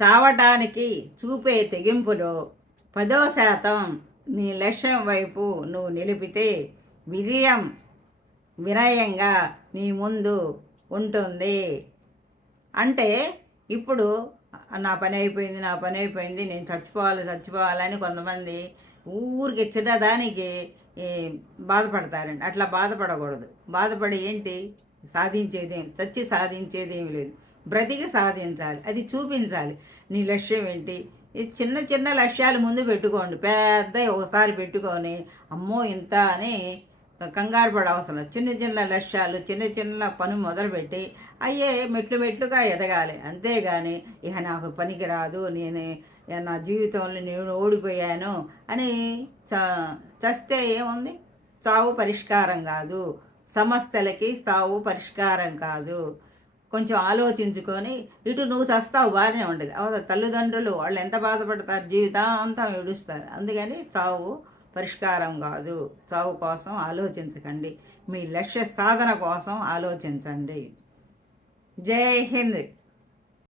చావటానికి చూపే తెగింపులో పదో శాతం నీ లక్ష్యం వైపు నువ్వు నిలిపితే విజయం వినయంగా నీ ముందు ఉంటుంది. అంటే ఇప్పుడు నా పని అయిపోయింది నా పని అయిపోయింది నేను చచ్చిపోవాలి చచ్చిపోవాలని కొంతమంది ఊరికి చిన్నదానికి బాధపడతారండి. అట్లా బాధపడకూడదు. బాధపడి ఏంటి? సాధించేది? చచ్చి సాధించేది ఏమి లేదు. బ్రతికి సాధించాలి అది చూపించాలి. నీ లక్ష్యం ఏంటి? ఇది చిన్న చిన్న లక్ష్యాలు ముందు పెట్టుకోండి. పెద్ద ఒకసారి పెట్టుకొని అమ్మో ఇంత అని కంగారు పడవసరం చిన్న చిన్న లక్ష్యాలు చిన్న చిన్న పని మొదలుపెట్టి అయ్యే మెట్లు మెట్లుగా ఎదగాలి. అంతేగాని ఇక నాకు పనికి రాదు నేను ఇక నా జీవితంలో నేను ఓడిపోయాను అని చ చస్తే ఏముంది? చావు పరిష్కారం కాదు. సమస్యలకి సావు పరిష్కారం కాదు. కొంచెం ఆలోచించుకొని ఇటు నువ్వు చస్తావు బాగానే ఉండదు అవసరం తల్లిదండ్రులు వాళ్ళు ఎంత బాధపడతారు? జీవితాంతం ఏడుస్తారు. అందుకని చావు పరిష్కారం కాదు. చావు కోసం ఆలోచించకండి. మీ లక్ష్య సాధన కోసం ఆలోచించండి. జై హింద్.